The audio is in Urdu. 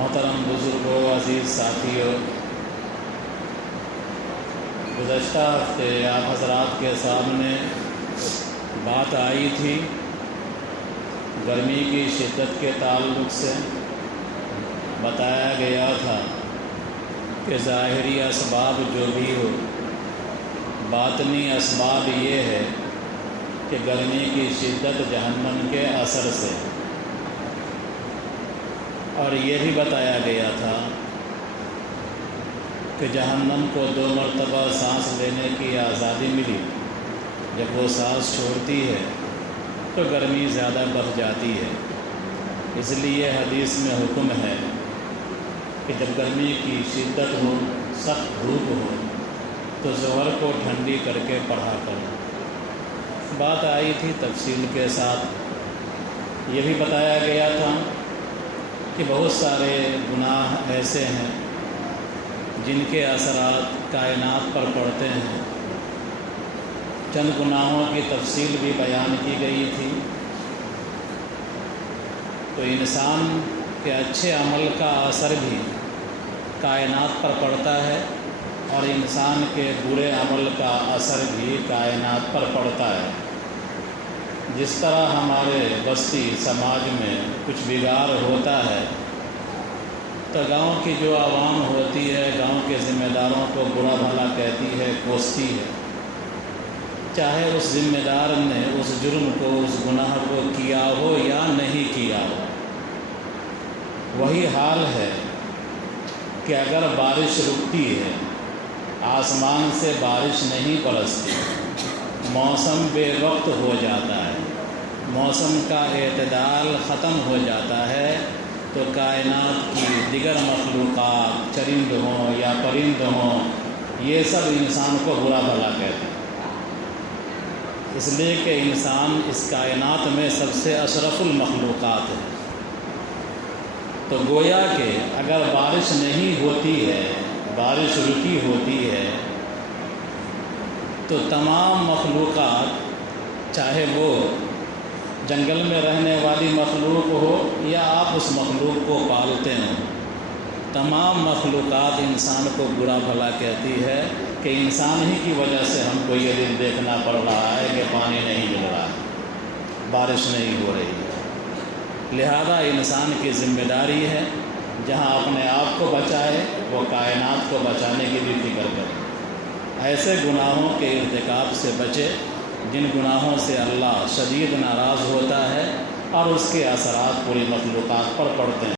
محترم بزرگوں، عزیز ساتھیوں، گزشتہ ہفتے آپ حضرات کے سامنے بات آئی تھی گرمی کی شدت کے تعلق سے۔ بتایا گیا تھا کہ ظاہری اسباب جو بھی ہو، باطنی اسباب یہ ہے کہ گرمی کی شدت جہنم کے اثر سے، اور یہ بھی بتایا گیا تھا کہ جہنم کو 2 مرتبہ سانس لینے کی آزادی ملی۔ جب وہ سانس چھوڑتی ہے تو گرمی زیادہ بڑھ جاتی ہے، اس لیے حدیث میں حکم ہے کہ جب گرمی کی شدت ہو، سخت دھوپ ہو، تو ظہر کو ٹھنڈی کر کے پڑھا کرو۔ بات آئی تھی تفصیل کے ساتھ۔ یہ بھی بتایا گیا تھا کہ بہت سارے گناہ ایسے ہیں جن کے اثرات کائنات پر پڑتے ہیں۔ چند گناہوں کی تفصیل بھی بیان کی گئی تھی۔ تو انسان کے اچھے عمل کا اثر بھی کائنات پر پڑتا ہے، اور انسان کے برے عمل کا اثر بھی کائنات پر پڑتا ہے۔ جس طرح ہمارے بستی سماج میں کچھ بگاڑ ہوتا ہے تو گاؤں کی جو عوام ہوتی ہے، گاؤں کے ذمہ داروں کو برا بھلا کہتی ہے، کوستی ہے، چاہے اس ذمہ دار نے اس جرم کو، اس گناہ کو کیا ہو یا نہیں کیا ہو۔ وہی حال ہے کہ اگر بارش رکتی ہے، آسمان سے بارش نہیں برستی، موسم بے وقت ہو جاتا ہے، موسم کا اعتدال ختم ہو جاتا ہے، تو کائنات کی دیگر مخلوقات، چرند ہوں یا پرند ہوں، یہ سب انسان کو برا بھلا کہتے ہیں۔ اس لیے کہ انسان اس کائنات میں سب سے اشرف المخلوقات ہے۔ تو گویا کہ اگر بارش نہیں ہوتی ہے، بارش رکی ہوتی ہے، تو تمام مخلوقات، چاہے وہ جنگل میں رہنے والی مخلوق ہو یا آپ اس مخلوق کو پالتے ہوں، تمام مخلوقات انسان کو برا بھلا کہتی ہے کہ انسان ہی کی وجہ سے ہم کو یہ دن دیکھنا پڑ رہا ہے کہ پانی نہیں مل رہا ہے، بارش نہیں ہو رہی ہے۔ لہذا انسان کی ذمہ داری ہے جہاں اپنے آپ کو بچائے، وہ کائنات کو بچانے کی بھی فکر کرے۔ ایسے گناہوں کے ارتکاب سے بچے جن گناہوں سے اللہ شدید ناراض ہوتا ہے اور اس کے اثرات پوری مخلوقات پر پڑتے ہیں۔